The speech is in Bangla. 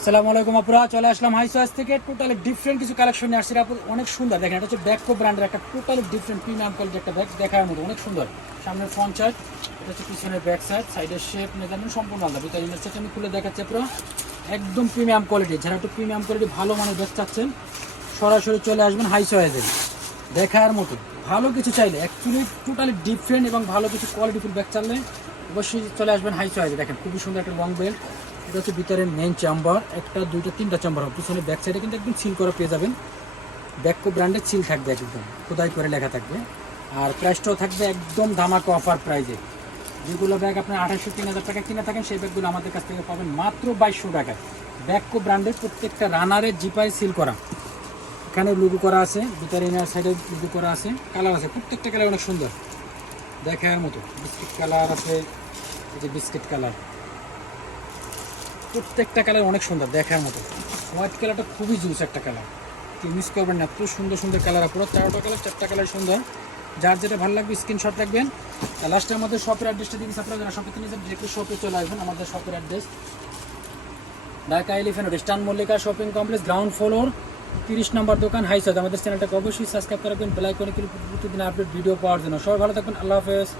আসসালামু আলাইকুম আপুরা, চলে আসলাম হাই চয়েস থেকে। টোটালি ডিফারেন্ট কিছু কালেকশন নিয়ে আসছি আপু, অনেক সুন্দর। দেখেন, এটা হচ্ছে ব্যাকো ব্র্যান্ডের একটা টোটালি ডিফারেন্ট প্রিমিয়াম কোয়ালিটির একটা ব্যাগ, দেখার মতো অনেক সুন্দর। সামনের ফ্রন্ট সাইড, এটা হচ্ছে পিছনের ব্যাক সাইড, সাইডের শেপ মেজারমেন্ট সম্পূর্ণ আলাদা। ভিতরে ইনার সাইড আমি খুলে দেখাচ্ছি পুরো একদম প্রিমিয়াম কোয়ালিটি। যারা একটু প্রিমিয়াম কোয়ালিটি ভালো মানের ব্যাগ চাচ্ছেন, সরাসরি চলে আসবেন হাই চয়েসে। দেখার মতো ভালো কিছু চাইলে, অ্যাকচুয়ালি টোটালি ডিফারেন্ট এবং ভালো কিছু কোয়ালিটিফুল ব্যাগ চাইলে অবশ্যই চলে আসবেন হাই চয়েসে। দেখেন খুবই সুন্দর একটা লং বেল্ট, এটা হচ্ছে ভিতরে মেইন চেম্বার, একটা দুইটা তিনটা চেম্বার হবে। পিছনে ব্যাক সাইডে কিন্তু একদম সিল করা পেয়ে যাবেন। ব্যাকো ব্র্যান্ডের সিল থাকবে, একদম খোদাই করে লেখা থাকবে। আর প্রাইসটাও থাকবে একদম ধামাকা অফার প্রাইজে। যেগুলো ব্যাগ আপনার 2800-3000 টাকা কিনে থাকেন, সেই ব্যাগগুলো আমাদের কাছ থেকে পাবেন মাত্র 2200 টাকায়। ব্যাকো ব্র্যান্ডের প্রত্যেকটা রানারের জিপাই সিল করা, এখানে লুগো করা আছে, ভিতরে ইনার সাইডে লুগো করা আছে, কালার আছে, প্রত্যেকটা কালার অনেক সুন্দর দেখার মতো। বিস্কিট কালার আছে, এই যে বিস্কিট কালার, প্রত্যেকটা কালার অনেক সুন্দর দেখার মতো। হোয়াইট কালারটা খুবই জুস একটা কালার, কেউ মিস করবেন না, এত সুন্দর সুন্দর কালার। পুরো চারটা কালার সুন্দর। যার যেটা ভালো লাগবে স্ক্রিনশট রাখবেন। লাস্টে আমাদের শপের অ্যাড্রেসটা দিয়েছি, আপনারা যারা শপে কিনেছেন ডিরেক্টলি শপে চলে আসবেন। আমাদের শপের অ্যাড্রেস ঢাকা এলিফ্যান্ট রোড, স্টান Mallika shopping complex, ground floor, 30 নম্বর দোকান, হাই চয়েস। আমাদের চ্যানেলটাকে অবশ্যই সাবস্ক্রাইব করবেন, বেল আইকনে ক্লিক করে প্রতিদিন আপডেট ভিডিও পাওয়ার জন্য। সবাই ভালো থাকবেন, আল্লাহ হাফেজ।